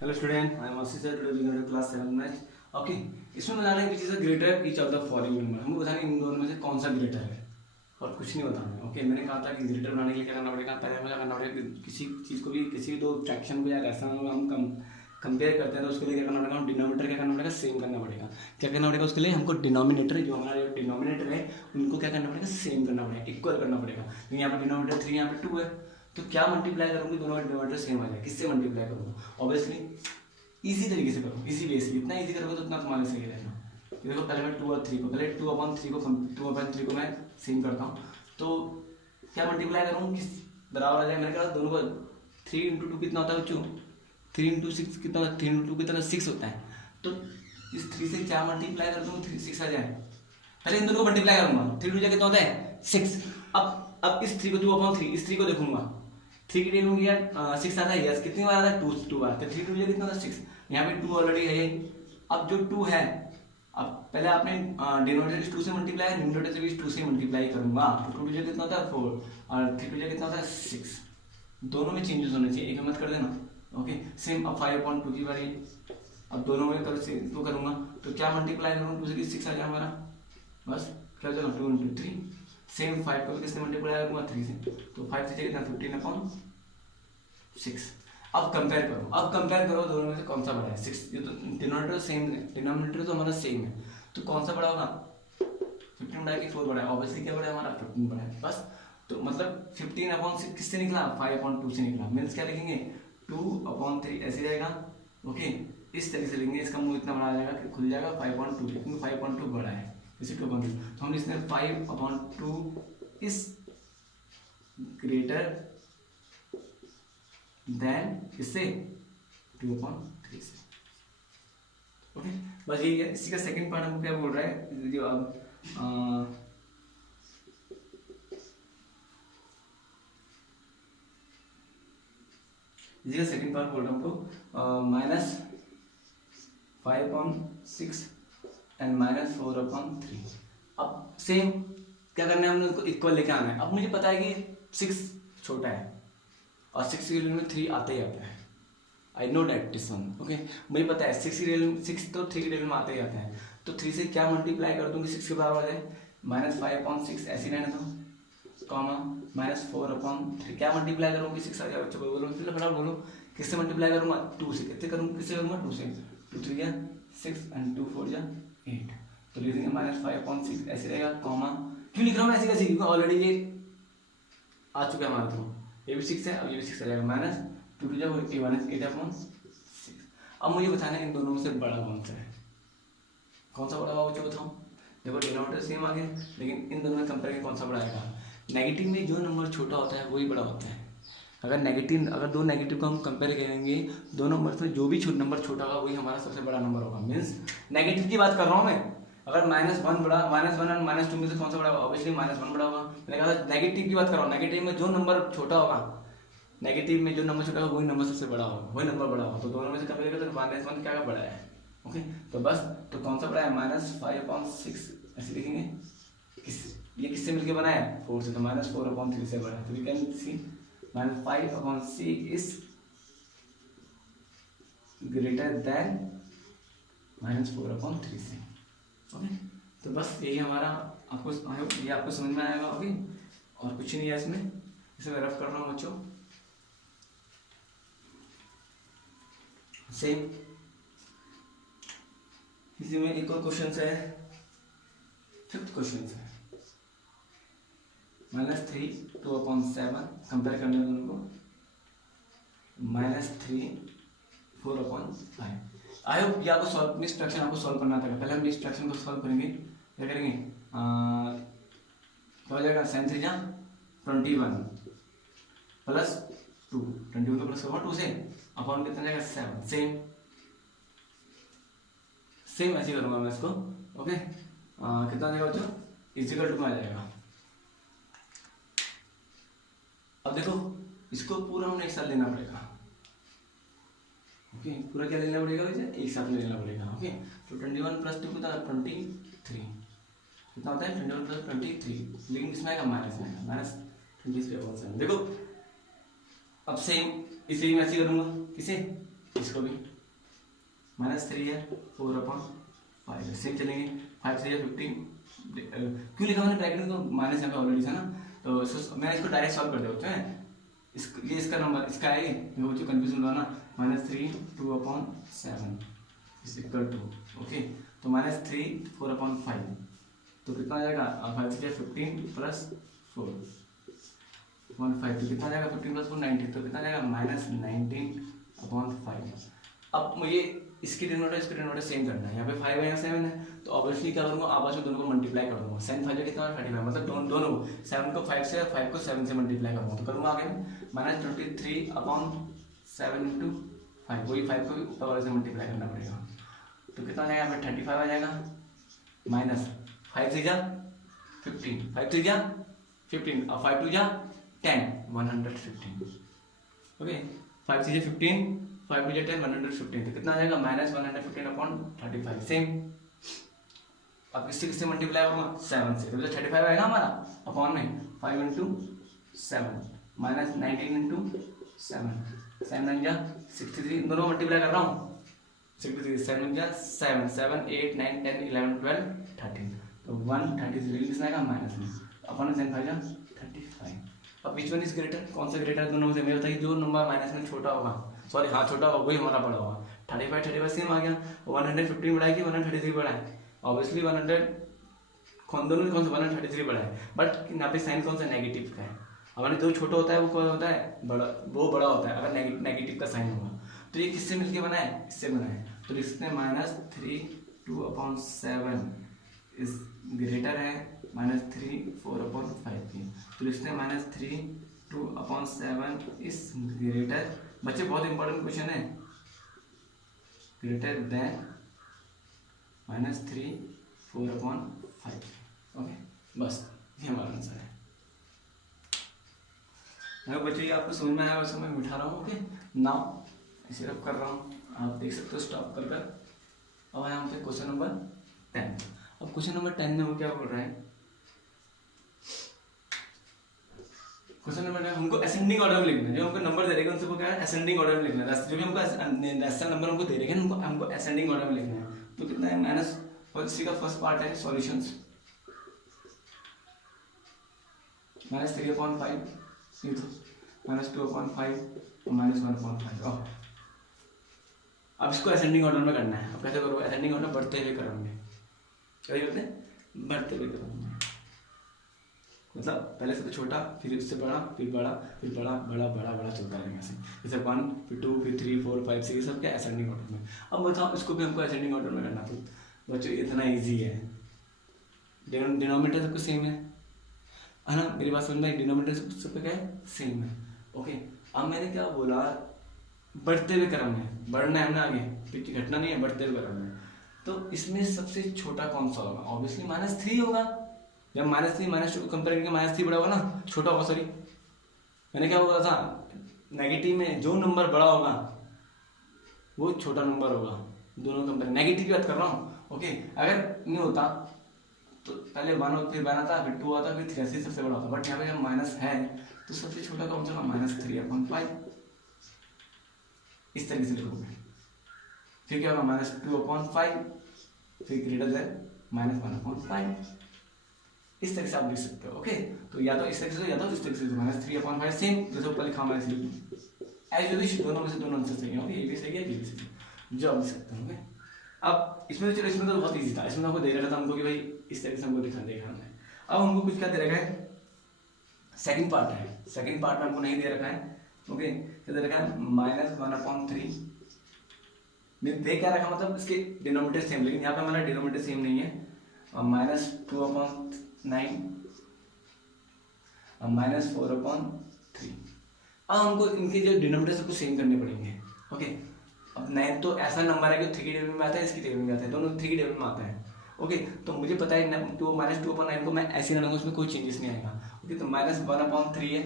Hello student, I am Ashish sir. Today we going to class 7 math. Okay, इसमें बताना है which is a greater each of the following number. हमको बताना है इन दोनों में से कौन सा ग्रेटर है और कुछ नहीं बताना है। ओके, मैंने कहा था कि ग्रेटर बनाने के लिए क्या करना पड़ेगा, पहले हमें क्या करना पड़ेगा कि किसी चीज़ को भी, किसी दो फ्रैक्शन को या रेशनल को हम कंपेयर करते हैं तो उसके लिए क्या करना पड़ेगा, हम डिनोमिनेटर क्या करना पड़ेगा, सेम करना पड़ेगा। क्या करना पड़ेगा उसके लिए, हमको डिनोमिनेटर जो हमारा डिनोमिनेटर है उनको क्या करना पड़ेगा, सेम करना पड़ेगा, इक्वल करना पड़ेगा। तो यहाँ पर डिनोमिनेटर 3, यहाँ पर 2 है, तो क्या मल्टीप्लाई करूँगी, दोनों डिनोमिनेटर सेम आ जाए। किससे मल्टीप्लाई करूँगा, ऑब्वियसली इसी तरीके से करो, इसी बेस जितना इजी करोगे तो उतना तुम्हारे सही रहेगा। देखो पहले मैं 2 और 3 को, पहले 2/3 को मैं सेम करता हूँ। तो क्या मल्टीप्लाई करूँ, किस बराबर आ जाए। मैंने कहा दोनों को 3 इंटू 2 कितना होता है बच्चों, 3 इंटू 6 कितना होता है, 3 इंटू 2 कितना 6 होता है। तो इस 3 से क्या मल्टीप्लाई कर दूँ, 3 6 आ जाए। पहले इन दोनों को मल्टीप्लाई करूंगा, 3 2 कितना होता है 6। अब इस 3 को 2/3, इस 3 को देखूंगा, 3 की डिग्री यार 6 आता है, यस कितनी बार आता है 2 बार। तो 3 2 कितना था 6, यहाँ पे 2 ऑलरेडी है। अब जो 2 है, अब पहले आपने डिनोमिनेटर इस 2 से मल्टीप्लाई, न्यूमरेटर से भी इस 2 से मल्टीप्लाई करूंगा। तो 2 2 कितना होता है 4 और 3 2 कितना होता है 6। दोनों में चेंजेस होने चाहिए, एक में मत कर देना। ओके, सेम अब 5/2 की बारी, अब दोनों में तो करूंगा। तो क्या मल्टीप्लाई करूँगा, 2 से 6 आ जाए हमारा, बस क्या चलो 2 इंटू 3। सेम 5 को भी किससे मल्टीप्लाई करूँगा, 3 से। तो 5 से कितना 15/6। अब कंपेयर करो दोनों में से कौन सा बड़ा है। 6, ये तो डिनोमिनेटर सेम है, डिनोमिनेटर तो हमारा सेम है, तो कौन सा बड़ा होगा, 15 बड़ा है कि 4 बड़ा है। ऑब्वियसली क्या बड़ा है हमारा, 15 बड़ा है। बस तो मतलब 15/6 किससे निकला, 5/2 से निकला। मीन्स क्या लिखेंगे, 2/3 ऐसे रहेगा। ओके, इस तरीके से लिखेंगे, इसका मुंह इतना बड़ा आ जाएगा कि खुल जाएगा 5/2, क्योंकि 5/2 बड़ा है इसे 2/2। तो हम इसमें 5/2 इज ग्रेटर देन इससे 2/3 से। ओके, बस यही है। इसी का सेकंड पार्ट हमको क्या बोल रहा है, जो अब इसी का सेकंड पार्ट बोल रहा हूँ हमको -5/6 एंड -4/3। अब सेम क्या करना है, हमने उसको इक्वल लेके आना है। अब मुझे पता है कि 6 छोटा है और 6 के रियल में 3 आता ही आता है। I know that this one. Okay, मुझे पता है 6 तो 3 के रियल में आता ही आता है। तो 3 से क्या मल्टीप्लाई कर दूंगी 6 के बराबर आ जाए, -5/6 ऐसी रहने दो, कॉमा -4/3। क्या मल्टीप्लाई करूँगी, 6 आ जाए। बच्चों को बोलो, फटाफट बोलो, किससे मल्टीप्लाई करूँगा, 2 से। किससे करूँगा 2 से। 2 3 या 6 एंड 2 4 या 8। तो लिख देंगे -5/6 ऐसे रहेगा, कॉमा। क्यों लिख रहा हूँ ऐसे कैसे, क्योंकि ऑलरेडी ये आ चुका है हमारा। तो ये भी 6 है, अब ये भी 6 आ जाएगा, -2 जब 8/6। अब मुझे बताना है इन दोनों में से बड़ा कौन सा है, कौन सा बड़ा होगा बच्चों बताओ। देखो डिनोमिनेटर सेम आ गया, लेकिन इन दोनों में कंपेयर करके कौन सा बड़ा आएगा। नेगेटिव में जो नंबर छोटा होता है वही बड़ा होता है। अगर दो नेगेटिव को हम कंपेयर करेंगे, दो नंबर में जो भी नंबर छोटा होगा वही हमारा सबसे बड़ा नंबर होगा। मीन्स नेगेटिव की बात कर रहा हूँ मैं। अगर -1 बड़ा, -1 और -2 में से कौन सा बड़ा होगा, ऑब्वियसली -1 बड़ा होगा। मैंने कहा नेगेटिव की बात कर रहा हूँ, नेगेटिव में जो नंबर छोटा होगा, नेगेटिव में जो नंबर छोटा होगा वही नंबर सबसे बड़ा होगा, वही नंबर बड़ा होगा। तो दोनों में से कंपेयर करें तो -1 क्या बड़ा है। ओके, तो बस तो कौन सा बड़ा है, -5/6 ऐसे लिखेंगे। ये किससे मिलके बना है, 4 से, तो -4/3 से बड़ा है। तो we can see -5/6 is greater than -4/3 से। ओके, तो बस यही हमारा, आपको ये आपको समझ में आएगा। ओके, और कुछ नहीं है इसमें, इसे मैं रफ कर रहा हूँ बच्चों। सेम इसी में एक और क्वेश्चन है, 5th क्वेश्चन है, -3 2/7 कंपेयर करने दोनों को, -3 4/5। आई होप ये आपको सॉल्व, मिस फ्रैक्शन आपको सॉल्व करना था। पहले हम मिस फ्रैक्शन को सॉल्व करेंगे। क्या करेंगे, तो हो जाएगा 7 3 21 प्लस 2, 21 को प्लस करूँगा 2 से, अपॉन कितना जाएगा 7। सेम ऐसे करूँगा मैं इसको। ओके, कितना जाएगा बच्चों, इक्वल टू में आ जाएगा। अब देखो इसको पूरा हमने एक साथ लेना पड़ेगा। ओके, पूरा क्या लेना पड़ेगा वैसे, एक साथ में लेना पड़ेगा। ओके, तो 21 + 2 कितना, 23 कितना होता है, 21 + 23। लेकिन किसमें आएगा, माइनस में आएगा, -23/7। देखो अब सेम इसे मैं ऐसे करूँगा, किसे इसको भी -3 है, 4/5 है, सेम चलेंगे। 5 से 15 क्यों लिखा मैंने ब्रैकेट में, तो माइनस यहाँ पे ऑलरेडी था ना, तो मैं इसको डायरेक्ट सॉल्व कर देता हूँ। ये इसका नंबर, इसका है, ये वो जो कन्फ्यूजन हुआ ना, -3 2/7 इज इक्वल टू, ओके, तो -3 4/5, तो कितना आ जाएगा, 5 से 15 प्लस 4 1/5, तो कितना आ जाएगा 15 प्लस 4 90, तो कितना आ जाएगा -19/5। अब मुझे इसकी डिनोमिनेटर सेम करना है, यहाँ पे 5 है यहाँ 7 है, तो ऑब्वियसली क्या करूँगा, आपस में दोनों को मल्टीप्लाई कर दूंगा। 7 5 कितना है 35, मतलब दोनों 7 को 5 से और 5 को 7 से मल्टीप्लाई करूँगा, तो करूँगा आगे -23/7 इंटू 5, वही 5 को ऊपर वाले से मल्टीप्लाई करना पड़ेगा, तो कितना आ जाएगा यहाँ पे 35 आ जाएगा, माइनस 5 से जा 15, 5 से जा 15 और 5 टू जा 10, 115, ओके, 5 से जा 15 5 टू जा 10, 115, तो कितना आ जाएगा -115/35 सेम। अब किससे मल्टीप्लाई होगा, 7 से, तो 35 आएगा हमारा, अपॉन में 5 इंटू 7 -19 इंटू 7, 7 जा 63, दोनों मल्टीप्लाई कर रहा हूँ, 63 7 जा 7 7 8 9 10 11 12 13, तो 133 कितना आएगा माइनस में, अपॉन 7 5 जा 35। अब विच वन इज ग्रेटर, कौन सा ग्रेटर है दोनों में से, मेरे बताइए, जो नंबर माइनस में छोटा होगा, सॉरी हाँ छोटा होगा वही हमारा बड़ा होगा। 35 सेम आ गया, 115 बढ़ाए कि 133 बढ़ाए, ऑब्वियसली 100 दोनों में कौन सा 133 बढ़ा है, बट यहाँ पे साइन कौन सा नेगेटिव का है, हमारे जो छोटा होता है वो कौन होता है, बड़ा, वो बड़ा होता है अगर नेगेटिव का साइन होगा। तो ये किससे मिलके बना है, इससे बना है, तो इसमें -3 2/7 इस ग्रेटर है -3 4/5 की, तो इसमें -3 2/7 इस ग्रेटर, बच्चे बहुत इंपॉर्टेंट क्वेश्चन है, ग्रेटर देन -3 4/5, ओके, बस ये हमारा आंसर है। अगर बच्चों ये आपको समझ में आया वैसे मैं बिठा रहा हूँ, ओके, नाउ सिर्फ कर रहा हूँ, आप देख सकते हो स्टॉप कर। अब आया हमसे क्वेश्चन नंबर 10। अब क्वेश्चन नंबर 10 में वो क्या बोल रहा है, क्वेश्चन नंबर 10 हमको असेंडिंग ऑर्डर में लिखना है, जो हमको नंबर दे रहेगा उनको क्या है असेंडिंग ऑर्डर में लिखना है, जो भी हमको नेशनल नंबर हमको दे रहेंगे हमको असेंडिंग ऑर्डर में लिखना है। तो कितना है माइनस, और इसी का फर्स्ट पार्ट है सॉल्यूशंस, -3/5 ये तो -2/5 और -1/5। अब इसको असेंडिंग ऑर्डर में करना है। अब कैसे करोगे, असेंडिंग ऑर्डर बढ़ते हुए करेंगे, क्या करते हैं, बढ़ते हुए करेंगे, मतलब पहले से तो छोटा, फिर उससे बड़ा, फिर बड़ा, फिर बड़ा बड़ा बड़ा बड़ा चलता रहेगा ऐसे, जैसे 1 फिर 2 फिर 3 4 5 6 ये सब क्या असेंडिंग ऑर्डर में। अब बताओ इसको भी हमको असेंडिंग ऑर्डर में करना, तो बच्चों इतना ईजी है, डिनोमिनेटर सबको सेम है ना, मेरी बात समझ में, डिनोमिनेटर सबको क्या है सेम है, ओके। अब मैंने क्या बोला, बढ़ते हुए क्रम में, बढ़ना है ना आगे, क्योंकि घटना नहीं है, बढ़ते हुए क्रम में, तो इसमें सबसे छोटा कौन सा होगा, ऑब्वियसली -3 होगा। जब -3 -2 कंपेयर करके -3 बड़ा होगा ना, छोटा होगा, सॉरी मैंने क्या बोला था, नेगेटिव में जो नंबर बड़ा होगा वो छोटा नंबर होगा, दोनों कंपेयर, नेगेटिव की बात कर रहा हूँ, ओके। अगर नहीं होता तो पहले 1 और फिर 1 आता, फिर 2 आता, फिर 3 ऐसे सबसे बड़ा होता, बट यहाँ पे जब माइनस है तो सबसे छोटा कौन सा होगा, -3/5, इस तरीके से लिखोगे, फिर क्या होगा -2/5, फिर ग्रेटर देन -1/5, इस तरह से आप लिख सकते हो, ओके। तो या तो इस तरह से या तो इस तरह से, -3/5 सेम जैसे ऊपर लिखा हमारे एज विश, दोनों में से दोनों आंसर सही होंगे, ये भी सही है ये भी सही है, जो आप लिख सकते होंगे। अब इसमें तो चलो, इसमें तो बहुत ईजी था, इसमें हमको दे रखा था हमको कि भाई इस तरह से हमको दिखा देखा है। अब हमको कुछ क्या दे रखा है, सेकंड पार्ट है, सेकंड पार्ट में हमको नहीं दे रखा है, ओके, क्या दे रखा है -1/3 में दे क्या रखा, मतलब इसके डिनोमिनेटर सेम, लेकिन यहाँ पे हमारा डिनोमिनेटर सेम नहीं है, और -2/9 और -4/3। अब हमको इनके जो डिनोमिनेटर सबको सेम करने पड़ेंगे, ओके। अब 9 तो ऐसा नंबर है कि 3 की टेबल में आता है, इसकी टेबल में आता है, दोनों 3 की टेबल में आता है, ओके। तो मुझे पता है -2/9 को मैं ऐसे रखूंगा, उसमें कोई चेंजेस नहीं आएगा, ओके। तो -1/3 है।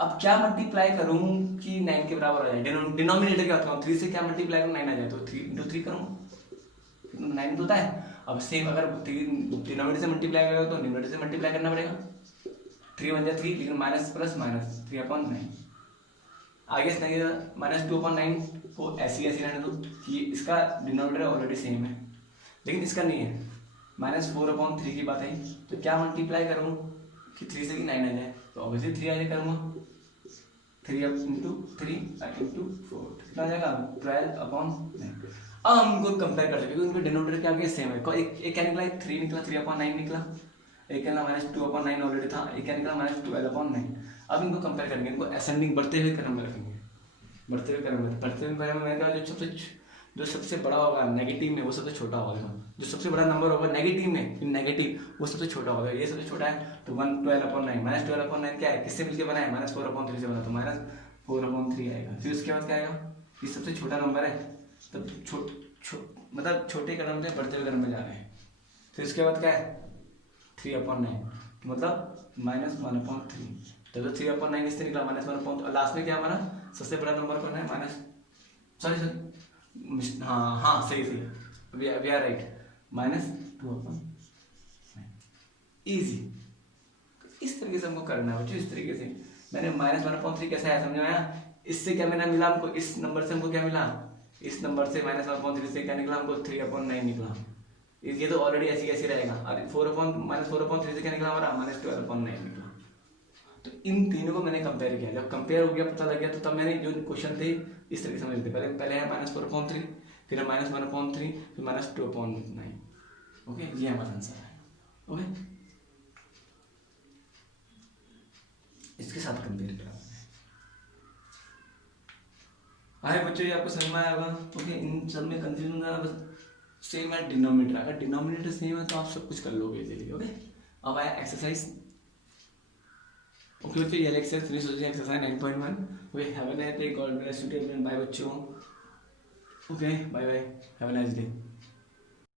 अब क्या मल्टीप्लाई करूँ कि 9 के बराबर आ जाए, डिनोमिनेटर की बात करूँ, 3 से क्या मल्टीप्लाई करूँ 9 आ जाए, तो 3 × 3 करूँ, 9 होता है। अब सेम अगर डिनोमिनेटर से मल्टीप्लाई करेगा तो डिनोमिनेटर से मल्टीप्लाई करना पड़ेगा, 3 1 जा 3, लेकिन माइनस प्लस माइनस 3/9, आगे से नहीं -2/9 को ऐसी रहने दो कि इसका डिनोमिनेटर ऑलरेडी सेम है, लेकिन इसका नहीं है। -4/3 की बात है, तो क्या मल्टीप्लाई करूँ कि 3 से कि 9 आ जाए, तो ऑब्वियसली 3 आ जाए करूँगा, 3 इंटू 3 इंटू 4 कितना आ जाएगा 12/9। अब हम इनको कंपेयर कर सकते हैं, उनके डिनोमिनेटर क्या क्या सेम है। एक क्या निकला, 3 निकला, 3/9 निकला, एक क्या निकला -2/9 ऑलरेडी था, एक क्या निकला -12/9। अब इनको कंपेयर करेंगे, इनको असेंडिंग बढ़ते हुए क्रम में रखेंगे, बढ़ते हुए क्रम में मैंने कहा जो सबसे बड़ा होगा नेगेटिव में वो सबसे छोटा होगा, जो सबसे बड़ा नंबर होगा नेगेटिव में नेगेटिव वो सबसे छोटा होगा, ये सबसे छोटा है तो 12/9 -12/9 क्या है, किससे मिलकर बना है, -4/3 से बना, तो -4/3 आएगा। फिर उसके बाद क्या आएगा, ये सबसे छोटा नंबर है, तब मतलब छोटे क्रम से बढ़ते हुए क्रम में जा रहे हैं। फिर उसके बाद क्या है 3/9 मतलब -1/3, तो 3/9 किससे निकला -1/, लास्ट में क्या हमारा सबसे बड़ा नंबर कौन है, सॉरी हाँ सही वी आर राइट, -2/9। इजी, इस तरीके से हमको करना है बच्चों, इस तरीके से। मैंने -1/3 कैसा है समझ में आया, इससे क्या मैंने मिला हमको, इस नंबर से हमको क्या मिला, इस नंबर से -1/3 से क्या निकला हमको 3/9 निकला। ये तो ऑलरेडी ऐसी कैसी रहेगा, और -4/3 से क्या निकला हमारा -12/9 निकला। तो इन तीनों को मैंने कंपेयर किया, जब कंपेयर हो गया पता लग गया, तो तब मैंने जो क्वेश्चन थे इस तरीके से समझ लेते, पहले है -4/3, फिर -1/3, फिर -2/9। ओके, ये हमारा आंसर है। ओके, इसके साथ कंपेयर करा आए बच्चों, ये आपको समझ में आया होगा। ओके, इन सब में कंफ्यूजन था बस सेम है डिनोमिनेटर, अगर डिनोमिनेटर सेम है तो आप सब कुछ कर लोगे इजीली। ओके, अब आया एक्सरसाइज। ओके बच्चों, ये लेक्चर फिनिश हो जाए, exercise 9.1। Okay, have a nice day, God bless you, bye बच्चों। Okay, bye bye, have a nice day.